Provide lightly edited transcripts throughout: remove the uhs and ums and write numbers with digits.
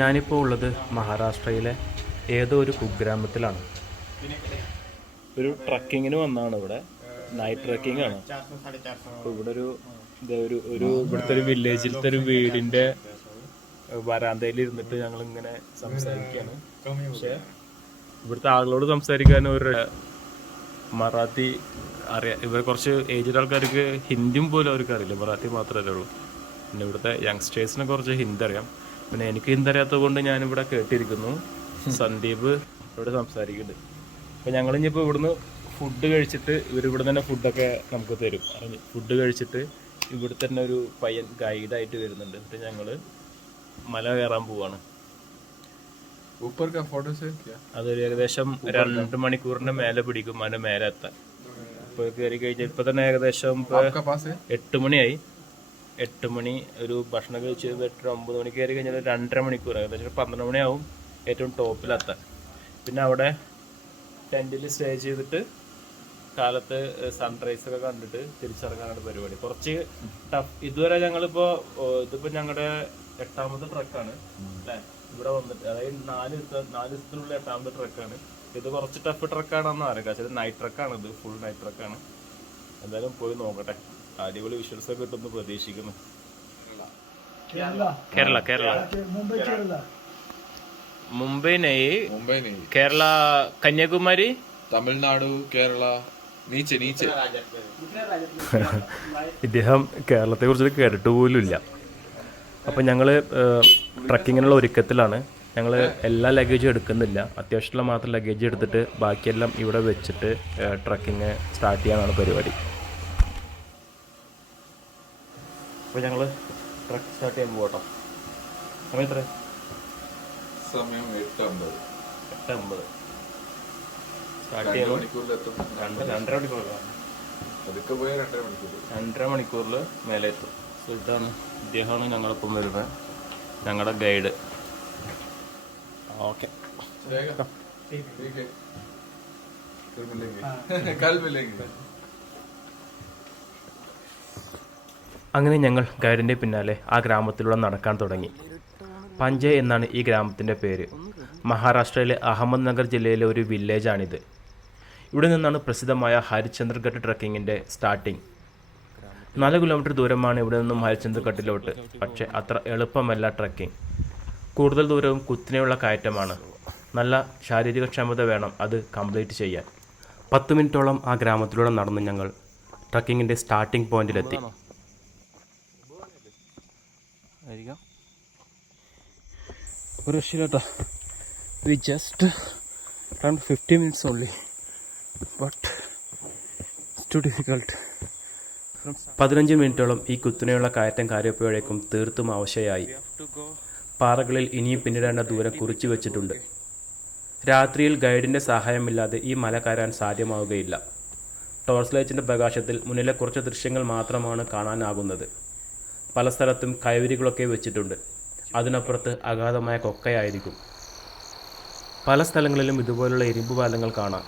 ഞാനിപ്പോൾ ഉള്ളത് മഹാരാഷ്ട്രയിലെ ഏതോ ഒരു കുഗ്രാമത്തിലാണ്. ഒരു ട്രക്കിങ്ങിന് വന്നതാണ്. ഇവിടെ നൈറ്റ് ട്രക്കിംഗ് ആണ്. അപ്പോൾ ഇവിടെ ഒരു ഇവിടുത്തെ ഒരു വില്ലേജിലത്തെ ഒരു വീടിൻ്റെ വരാന്തയിൽ ഇരുന്നിട്ട് ഞങ്ങളിങ്ങനെ സംസാരിക്കുകയാണ്. പക്ഷേ ഇവിടുത്തെ ആളുകളോട് സംസാരിക്കാൻ ഒരു മറാത്തി അറിയാം. ഇവർ കുറച്ച് ഏജ്ഡ് ആൾക്കാർക്ക് ഹിന്ദിയും പോലും അവർക്ക് അറിയില്ല, മറാത്തി മാത്രമല്ലേ ഉള്ളൂ. പിന്നെ ഇവിടുത്തെ യങ്സ്റ്റേഴ്സിനെ കുറച്ച് ഹിന്ദി അറിയാം. പിന്നെ എനിക്ക് ഹിന്ദി അറിയാത്തത് കൊണ്ട് ഞാനിവിടെ കേട്ടിരിക്കുന്നു. സന്ദീപ് ഇവിടെ സംസാരിക്കുന്നുണ്ട്. അപ്പോൾ ഞങ്ങളിപ്പോൾ ഇവിടുന്ന് ഫുഡ് കഴിച്ചിട്ട് ഇവരിവിടെ തന്നെ ഫുഡൊക്കെ നമുക്ക് തരും. ഫുഡ് കഴിച്ചിട്ട് ഇവിടെ തന്നെ ഒരു പയ്യൻ ഗൈഡായിട്ട് വരുന്നുണ്ട്. എന്നിട്ട് ഞങ്ങൾ മല കയറാൻ പോവാണ്. അതൊരു ഏകദേശം 2 മണിക്കൂറിന്റെ മേലെ പിടിക്കും അതിന്റെ മേലെ എത്താൻ. ഇപ്പൊ കയറി കഴിഞ്ഞാൽ ഇപ്പൊ തന്നെ ഏകദേശം 8 മണിയായി. 8 മണി ഒരു ഭക്ഷണം കഴിച്ച് 9 മണിക്ക് കയറി കഴിഞ്ഞാൽ 2.5 മണിക്കൂർ, ഏകദേശം 12 മണിയാവും ഏറ്റവും ടോപ്പിലെത്താൻ. പിന്നെ അവിടെ ടെന്റിൽ സ്റ്റേ ചെയ്തിട്ട് കാലത്ത് സൺറൈസ് ഒക്കെ കണ്ടിട്ട് തിരിച്ചിറങ്ങാനാണ് പരിപാടി. കുറച്ച് ടഫ്. ഇതുവരെ ഇതിപ്പോ ഞങ്ങളുടെ 8ാമത്തെ ട്രക്കാണ് അല്ലേ ഇവിടെ വന്നിട്ട്. അതായത് 4 ദിവസത്തിനുള്ള 8ാമത്തെ ട്രക്കാണ്. ഇത് കുറച്ച് ടഫ് ട്രക്കാണെന്ന് അറിയാം. പക്ഷേ നൈറ്റ് ട്രക്കാണ്, ഇത് ഫുൾ നൈറ്റ് ട്രക്കാണ്. എന്തായാലും പോയി നോക്കട്ടെ. അടിപൊളി വിഷ്വൽസ് ഒക്കെ കിട്ടുമെന്ന് പ്രതീക്ഷിക്കുന്നു. കേരള മുംബൈ നെയ് കേരള കന്യാകുമാരി തമിഴ്നാട് കേരള നീച്ചെ ഇദ്ദേഹം കേരളത്തെ കുറിച്ച് കേട്ടിട്ട് പോലും ഇല്ല. അപ്പം ഞങ്ങൾ ട്രക്കിങ്ങിനുള്ള ഒരുക്കത്തിലാണ്. ഞങ്ങൾ എല്ലാ ലഗേജും എടുക്കുന്നില്ല, അത്യാവശ്യമുള്ള മാത്രം ലഗേജ് എടുത്തിട്ട് ബാക്കിയെല്ലാം ഇവിടെ വെച്ചിട്ട് ട്രക്കിങ് സ്റ്റാർട്ട് ചെയ്യാനാണ് പരിപാടി. അപ്പോൾ ഞങ്ങൾ ട്രക്ക് സ്റ്റാർട്ട് ചെയ്യാൻ പോകട്ടോ. സമയം എത്ര? സമയം 8:50. സ്റ്റാർട്ട് ചെയ്യാൻ 2.5 മണിക്കൂറിൽ മേലെ എത്തും. സോ ഇതാണ്, ഇദ്ദേഹമാണ് ഞങ്ങളിപ്പം വരുന്നത്, ഞങ്ങളുടെ ഗൈഡ്. ഓക്കെ, അങ്ങനെ ഞങ്ങൾ ഗൈഡിൻ്റെ പിന്നാലെ ആ ഗ്രാമത്തിലൂടെ നടക്കാൻ തുടങ്ങി. പഞ്ചെ എന്നാണ് ഈ ഗ്രാമത്തിൻ്റെ പേര്. മഹാരാഷ്ട്രയിലെ അഹമ്മദ്നഗർ ജില്ലയിലെ ഒരു വില്ലേജാണിത്. ഇവിടെ നിന്നാണ് പ്രസിദ്ധമായ ഹരിശ്ചന്ദ്രഗഡ് ട്രക്കിങ്ങിൻ്റെ സ്റ്റാർട്ടിങ്. 4 കിലോമീറ്റർ ദൂരമാണ് ഇവിടെ നിന്നും ഹരിശ്ചന്ദ്രഗഡിലോട്ട്. പക്ഷേ അത്ര എളുപ്പമല്ല ട്രക്കിംഗ്. കൂടുതൽ ദൂരവും കുത്തിനെയുള്ള കയറ്റമാണ്. നല്ല ശാരീരിക ക്ഷമത വേണം അത് കംപ്ലീറ്റ് ചെയ്യാൻ. 10 മിനിറ്റോളം ആ ഗ്രാമത്തിലൂടെ നടന്ന് ഞങ്ങൾ ട്രക്കിങ്ങിൻ്റെ സ്റ്റാർട്ടിംഗ് പോയിന്റിലെത്തി. ഒരു രക്ഷയില്ലാട്ടോ. We just around 50 minutes only, but it's too difficult. 15 മിനിറ്റോളം ഈ കുത്തനെയുള്ള കയറ്റം കയറിയപ്പോഴേക്കും തീർത്തും അവശയായി. പാറകളിൽ ഇനിയും പിന്നിടേണ്ട ദൂരം കുറിച്ചു വെച്ചിട്ടുണ്ട്. രാത്രിയിൽ ഗൈഡിൻ്റെ സഹായമില്ലാതെ ഈ മല കയറാൻ സാധ്യമാവുകയില്ല. ടോർച്ച് ലൈറ്റിൻ്റെ പ്രകാശത്തിൽ മുന്നിലെ കുറച്ച് ദൃശ്യങ്ങൾ മാത്രമാണ് കാണാനാകുന്നത്. പല സ്ഥലത്തും കൈവരികളൊക്കെ വെച്ചിട്ടുണ്ട്. അതിനപ്പുറത്ത് അഗാധമായ കൊക്കയായിരിക്കും. പല സ്ഥലങ്ങളിലും ഇതുപോലുള്ള ഇരുമ്പ് പാലങ്ങൾ കാണാം.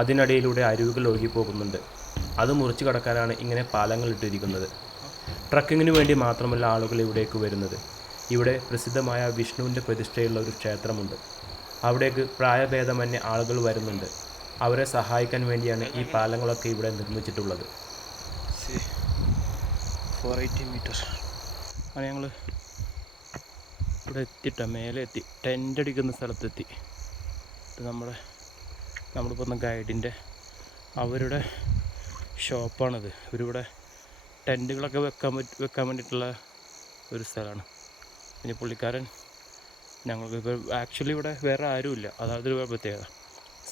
അതിനിടയിലൂടെ അരുവികൾ ഒഴുകിപ്പോകുന്നുണ്ട്. അത് മുറിച്ചു കടക്കാനാണ് ഇങ്ങനെ പാലങ്ങൾ ഇട്ടിരിക്കുന്നത്. ട്രക്കിങ്ങിന് വേണ്ടി മാത്രമല്ല ആളുകൾ ഇവിടേക്ക് വരുന്നത്. ഇവിടെ പ്രസിദ്ധമായ വിഷ്ണുവിൻ്റെ പ്രതിഷ്ഠയുള്ള ഒരു ക്ഷേത്രമുണ്ട്. അവിടേക്ക് പ്രായഭേദമന്യേ ആളുകൾ വരുന്നുണ്ട്. അവരെ സഹായിക്കാൻ വേണ്ടിയാണ് ഈ പാലങ്ങളൊക്കെ ഇവിടെ നിർമ്മിച്ചിട്ടുള്ളത്. 480 മീറ്റർ അങ്ങനെ ഞങ്ങൾ ഇവിടെ മേലെ എത്തി. ടെൻ്റ് അടിക്കുന്ന സ്ഥലത്തെത്തി. ഇത് നമ്മളിപ്പോൾ വന്ന ഗൈഡിൻ്റെ അവരുടെ ഷോപ്പാണിത്. ഇവരിവിടെ ടെൻറ്റുകളൊക്കെ വെക്കാൻ വേണ്ടിയിട്ടുള്ള ഒരു സ്ഥലമാണ്. പിന്നെ പുള്ളിക്കാരൻ ഞങ്ങൾക്ക് ഇപ്പോൾ ആക്ച്വലി ഇവിടെ വേറെ ആരുമില്ല, അതായത് ഒരു പ്രത്യേകത.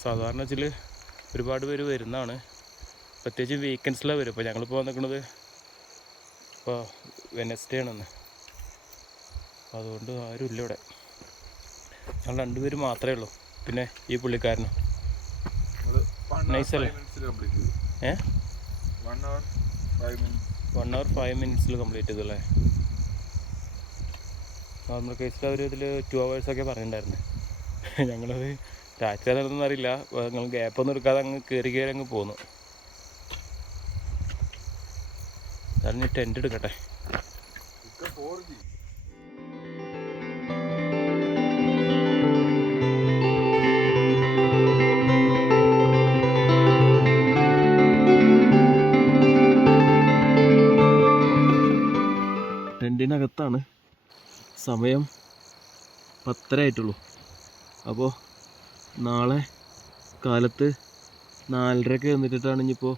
സാധാരണ വെച്ചാൽ ഒരുപാട് പേര് വരുന്നതാണ്, പ്രത്യേകിച്ച് വീക്കെൻഡ്സിലാണ് വരും. ഇപ്പോൾ ഞങ്ങളിപ്പോൾ വന്നിരിക്കുന്നത് ഇപ്പോൾ വെനസ്ഡേ ആണെന്ന്, അതുകൊണ്ട് ആരുമില്ല ഇവിടെ. ഞങ്ങൾ 2 പേര് മാത്രമേ ഉള്ളൂ, പിന്നെ ഈ പുള്ളിക്കാരനും. നൈസല്ലേ? 1 hour 5 minutes കംപ്ലീറ്റ് ചെയ്തല്ലേ? നോർമൽ കേസിൽ അവർ ഇതിൽ 2 hours പറഞ്ഞിട്ടുണ്ടായിരുന്നു. ഞങ്ങളത് രാത്രി നടന്നൊന്നും അറിയില്ല. ഞങ്ങൾ ഗ്യാപ്പൊന്നും എടുക്കാതെ അങ്ങ് കയറി അങ്ങ് പോന്നു. ഞാൻ ടെൻ്റ് എടുക്കട്ടെ. സമയം 10:30 ആയിട്ടുള്ളൂ. അപ്പോൾ നാളെ കാലത്ത് 4:30 എന്നിട്ടിട്ടാണ് ഇനിയിപ്പോൾ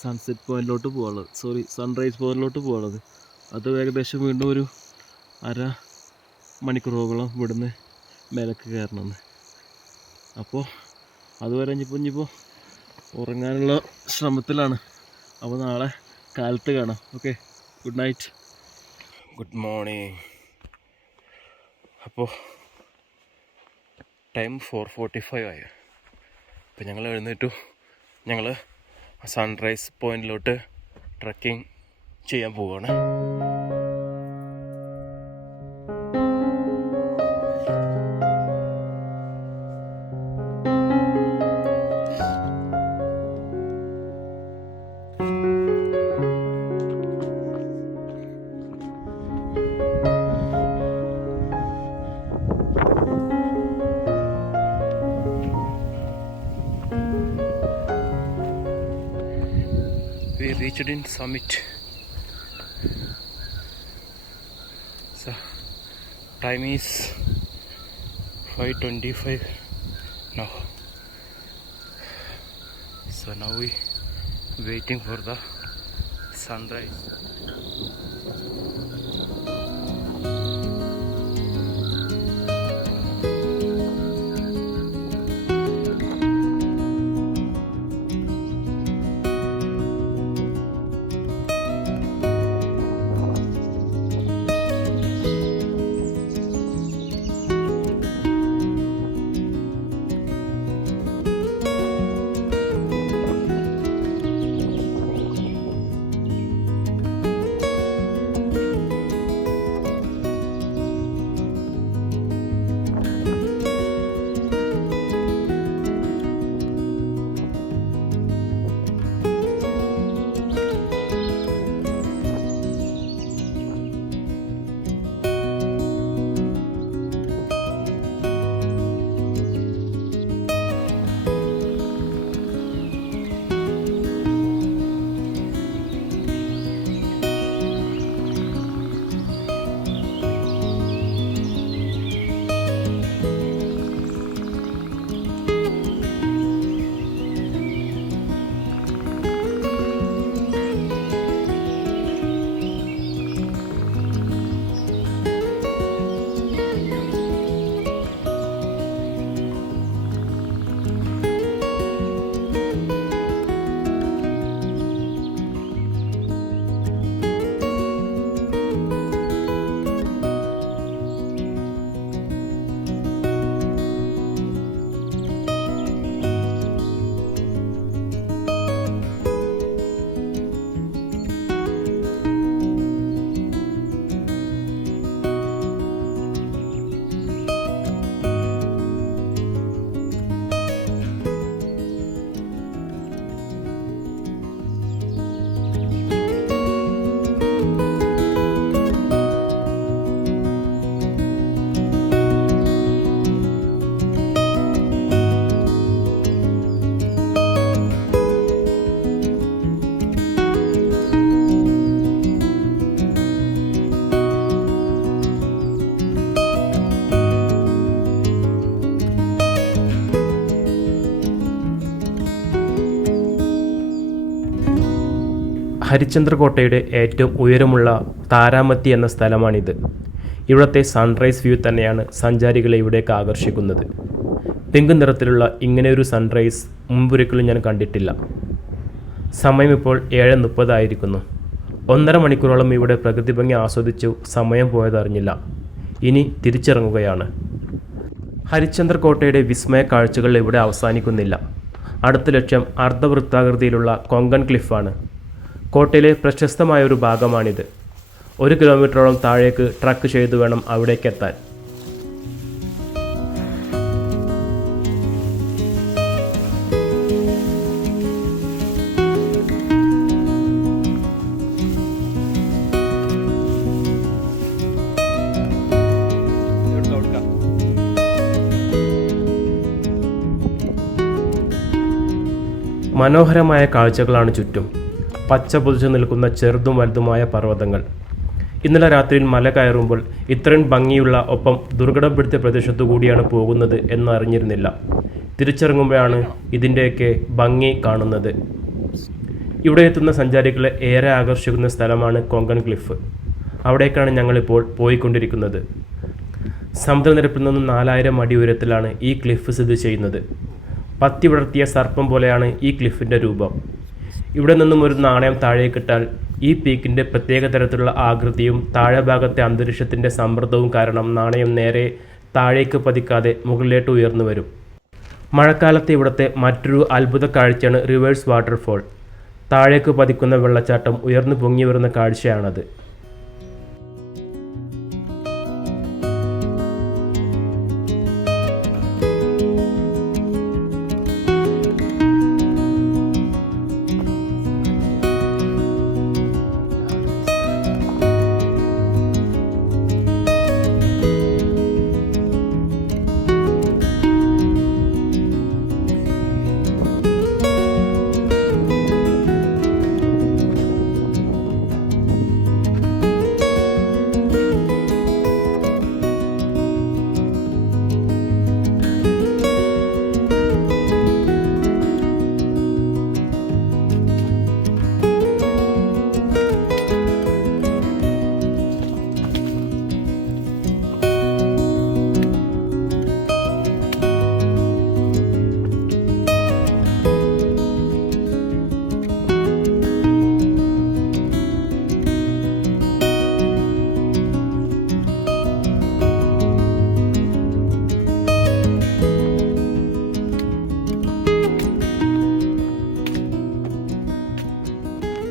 സൺസെറ്റ് പോയിന്റിലോട്ട് പോകാനുള്ളത്, സൺറൈസ് പോയിന്റിലോട്ട് പോകാനുള്ളത്. അത് ഏകദേശം വീണ്ടും ഒരു അരമണിക്കൂറോളം ഇവിടുന്ന് മേലേക്ക് കയറണമെന്ന്. അപ്പോൾ അതുവരെ ഇനിയിപ്പോൾ ഉറങ്ങാനുള്ള ശ്രമത്തിലാണ്. അപ്പോൾ നാളെ കാലത്ത് കാണാം. Okay, good night. Good morning. അപ്പോൾ ടൈം 4:45 ആയി. അപ്പോൾ ഞങ്ങൾ എഴുന്നേറ്റു. ഞങ്ങൾ സൺറൈസ് പോയിന്റിലോട്ട് ട്രക്കിംഗ് ചെയ്യാൻ പോവുകയാണ്. We reached in summit. So time is 5:25 now. So now we waiting for the sunrise. Harishchandra കോട്ടയുടെ ഏറ്റവും ഉയരമുള്ള താരാമത്തി എന്ന സ്ഥലമാണിത്. ഇവിടുത്തെ സൺറൈസ് വ്യൂ തന്നെയാണ് സഞ്ചാരികളെ ഇവിടേക്ക് ആകർഷിക്കുന്നത്. പിങ്ക് നിറത്തിലുള്ള ഇങ്ങനെയൊരു സൺറൈസ് മുമ്പൊരിക്കലും ഞാൻ കണ്ടിട്ടില്ല. സമയം ഇപ്പോൾ 7:30 ആയിരിക്കുന്നു. 1.5 മണിക്കൂറോളം ഇവിടെ പ്രകൃതി ഭംഗി ആസ്വദിച്ചു സമയം പോയതറിഞ്ഞില്ല. ഇനി തിരിച്ചിറങ്ങുകയാണ്. ഹരിശ്ചന്ദ്ര കോട്ടയുടെ വിസ്മയ കാഴ്ചകൾ ഇവിടെ അവസാനിക്കുന്നില്ല. അടുത്ത ലക്ഷ്യം അർദ്ധവൃത്താകൃതിയിലുള്ള കൊങ്കൺ ക്ലിഫാണ്. കോട്ടയിലെ പ്രശസ്തമായ ഒരു ഭാഗമാണിത്. 1 കിലോമീറ്ററോളം താഴേക്ക് ട്രക്ക് ചെയ്തു വേണം അവിടേക്കെത്താൻ. മനോഹരമായ കാഴ്ചകളാണ് ചുറ്റും. പച്ച പൊതിച്ചു നിൽക്കുന്ന ചെറുതും വലുതുമായ പർവ്വതങ്ങൾ. ഇന്നലെ രാത്രിയിൽ മല കയറുമ്പോൾ ഇത്രയും ഭംഗിയുള്ള ഒപ്പം ദുർഘടം പിടിച്ച പ്രദേശത്തു കൂടിയാണ് പോകുന്നത് എന്ന് അറിഞ്ഞിരുന്നില്ല. തിരിച്ചിറങ്ങുമ്പോഴാണ് ഇതിൻ്റെയൊക്കെ ഭംഗി കാണുന്നത്. ഇവിടെ എത്തുന്ന സഞ്ചാരികളെ ഏറെ ആകർഷിക്കുന്ന സ്ഥലമാണ് കൊങ്കൺ ക്ലിഫ്. അവിടേക്കാണ് ഞങ്ങളിപ്പോൾ പോയിക്കൊണ്ടിരിക്കുന്നത്. സമുദ്രനിരപ്പിൽ നിന്നും 4000 അടി ഉയരത്തിലാണ് ഈ ക്ലിഫ് സ്ഥിതി ചെയ്യുന്നത്. പത്തി വിടർത്തിയ സർപ്പം പോലെയാണ് ഈ ക്ലിഫിൻ്റെ രൂപം. ഇവിടെ നിന്നും ഒരു നാണയം താഴേക്കിട്ടാൽ ഈ പീക്കിൻ്റെ പ്രത്യേക തരത്തിലുള്ള ആകൃതിയും താഴെ ഭാഗത്തെ അന്തരീക്ഷത്തിൻ്റെ സമ്മർദ്ദവും കാരണം നാണയം നേരെ താഴേക്ക് പതിക്കാതെ മുകളിലോട്ട് ഉയർന്നു വരും. മഴക്കാലത്ത് ഇവിടുത്തെ മറ്റൊരു അത്ഭുത കാഴ്ചയാണ് റിവേഴ്സ് വാട്ടർഫോൾ. താഴേക്ക് പതിക്കുന്ന വെള്ളച്ചാട്ടം ഉയർന്നു പൊങ്ങി വരുന്ന കാഴ്ചയാണത്.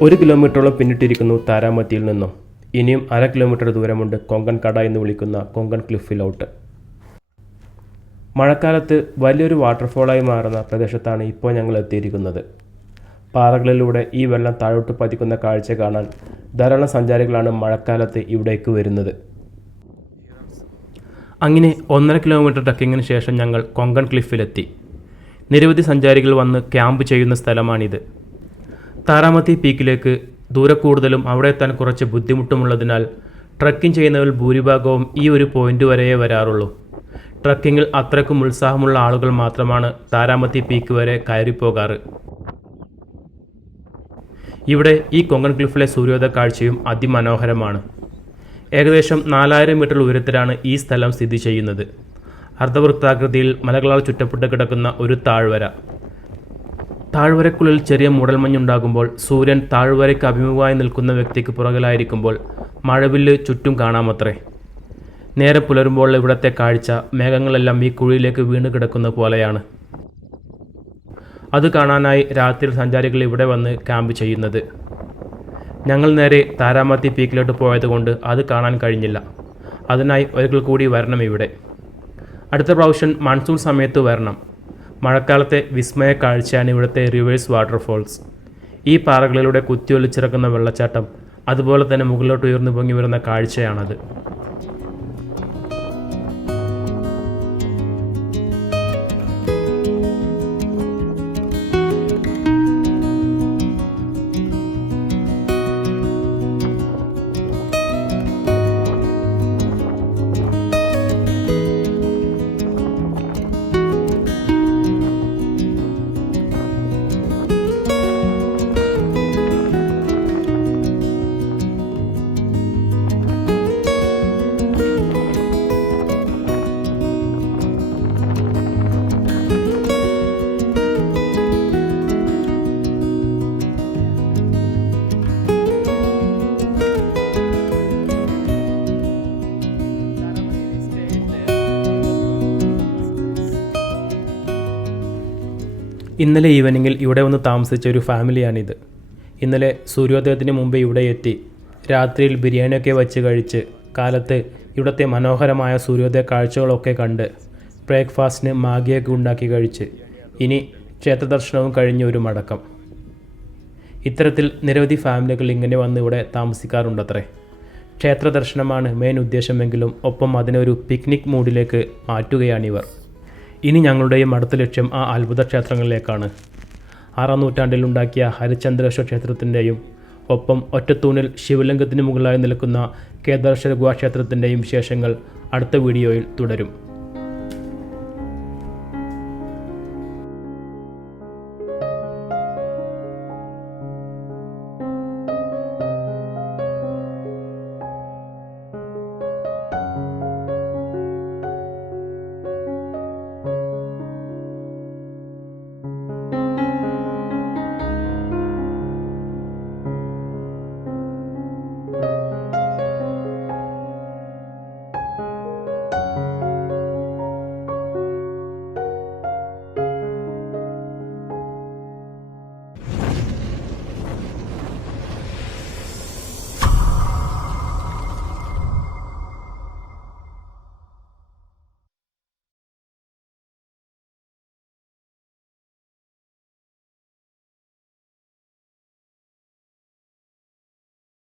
ഒരു കിലോമീറ്ററോളം പിന്നിട്ടിരിക്കുന്നു താരാമത്തിയിൽ നിന്നും. ഇനിയും 1/2 കിലോമീറ്റർ ദൂരമുണ്ട് കൊങ്കൺ കട എന്ന് വിളിക്കുന്ന കൊങ്കൺ ക്ലിഫിലോട്ട്. മഴക്കാലത്ത് വലിയൊരു വാട്ടർഫോളായി മാറുന്ന പ്രദേശത്താണ് ഇപ്പോൾ ഞങ്ങൾ എത്തിയിരിക്കുന്നത്. പാറകളിലൂടെ ഈ വെള്ളം താഴോട്ട് പതിക്കുന്ന കാഴ്ച കാണാൻ ധാരാളം സഞ്ചാരികളാണ് മഴക്കാലത്ത് ഇവിടേക്ക് വരുന്നത്. അങ്ങനെ 1.5 കിലോമീറ്റർ ട്രക്കിങ്ങിന് ശേഷം ഞങ്ങൾ കൊങ്കൺ ക്ലിഫിലെത്തി. നിരവധി സഞ്ചാരികൾ വന്ന് ക്യാമ്പ് ചെയ്യുന്ന സ്ഥലമാണിത്. താരാമത്തി പീക്കിലേക്ക് ദൂരക്കൂടുതലും അവിടെ എത്താൻ കുറച്ച് ബുദ്ധിമുട്ടുമുള്ളതിനാൽ ട്രക്കിംഗ് ചെയ്യുന്നവർ ഭൂരിഭാഗവും ഈ ഒരു പോയിന്റ് വരെയേ വരാറുള്ളൂ. ട്രക്കിങ്ങിൽ അത്രയ്ക്കും ഉത്സാഹമുള്ള ആളുകൾ മാത്രമാണ് താരാമത്തി പീക്ക് വരെ കയറിപ്പോകാറ്. ഇവിടെ ഈ കൊങ്കൺ ക്ലിഫിലെ സൂര്യോദയ കാഴ്ചയും അതിമനോഹരമാണ്. ഏകദേശം 4000 മീറ്റർ ഉയരത്തിലാണ് ഈ സ്ഥലം സ്ഥിതി ചെയ്യുന്നത്. അർദ്ധവൃത്താകൃതിയിൽ മലകളാൽ ചുറ്റപ്പെട്ട് കിടക്കുന്ന ഒരു താഴ്വര. താഴ്വരക്കുള്ളിൽ ചെറിയ മൂടൽമഞ്ഞുണ്ടാകുമ്പോൾ സൂര്യൻ താഴ്വരയ്ക്ക് അഭിമുഖമായി നിൽക്കുന്ന വ്യക്തിക്ക് പുറകിലായിരിക്കുമ്പോൾ മഴവില്ല് ചുറ്റും കാണാമത്രേ. നേരെ പുലരുമ്പോൾ ഇവിടത്തെ കാഴ്ച മേഘങ്ങളെല്ലാം ഈ കുഴിയിലേക്ക് വീണ് കിടക്കുന്ന പോലെയാണ്. അത് കാണാനായി രാത്രി സഞ്ചാരികൾ ഇവിടെ വന്ന് ക്യാമ്പ് ചെയ്യുന്നത്. ഞങ്ങൾ നേരെ താരാമത്തി പീക്കിലോട്ട് പോയതുകൊണ്ട് അത് കാണാൻ കഴിഞ്ഞില്ല. അതിനായി ഒരിക്കൽ കൂടി വരണം ഇവിടെ. അടുത്ത പ്രാവശ്യം മൺസൂൺ സമയത്ത് വരണം. മഴക്കാലത്തെ വിസ്മയ കാഴ്ചയാണ് ഇവിടുത്തെ റിവേഴ്സ് വാട്ടർഫോൾസ്. ഈ പാറകളിലൂടെ കുത്തിയൊലിച്ചിറക്കുന്ന വെള്ളച്ചാട്ടം അതുപോലെ തന്നെ മുകളിലോട്ട് ഉയർന്നു പൊങ്ങി വരുന്ന കാഴ്ചയാണത്. ഇന്നലെ ഈവനിങ്ങിൽ ഇവിടെ വന്ന് താമസിച്ച ഒരു ഫാമിലിയാണിത്. ഇന്നലെ സൂര്യോദയത്തിന് മുമ്പേ ഇവിടെ എത്തി രാത്രിയിൽ ബിരിയാണിയൊക്കെ വച്ച് കഴിച്ച് കാലത്ത് ഇവിടുത്തെ മനോഹരമായ സൂര്യോദയ കാഴ്ചകളൊക്കെ കണ്ട് ബ്രേക്ക്ഫാസ്റ്റിന് മാഗിയൊക്കെ ഉണ്ടാക്കി കഴിച്ച് ഇനി ക്ഷേത്രദർശനവും കഴിഞ്ഞ് ഒരു മടക്കം. ഇത്തരത്തിൽ നിരവധി ഫാമിലികൾ ഇങ്ങനെ വന്ന് ഇവിടെ താമസിക്കാറുണ്ടത്രേ. ക്ഷേത്ര ദർശനമാണ് മെയിൻ ഉദ്ദേശമെങ്കിലും ഒപ്പം അതിനൊരു പിക്നിക് മൂഡിലേക്ക് മാറ്റുകയാണിവർ. ഇനി ഞങ്ങളുടെയും അടുത്ത ലക്ഷ്യം ആ അത്ഭുത ക്ഷേത്രങ്ങളിലേക്കാണ്. 6ാം നൂറ്റാണ്ടിൽ ഉണ്ടാക്കിയ ഹരിശ്ചന്ദ്രേശ്വർ ക്ഷേത്രത്തിൻ്റെയും ഒപ്പം ഒറ്റത്തൂണിൽ ശിവലിംഗത്തിന് മുകളിലായി നിൽക്കുന്ന കേദാരേശ്വര ഗുഹാക്ഷേത്രത്തിൻ്റെയും വിശേഷങ്ങൾ അടുത്ത വീഡിയോയിൽ തുടരും.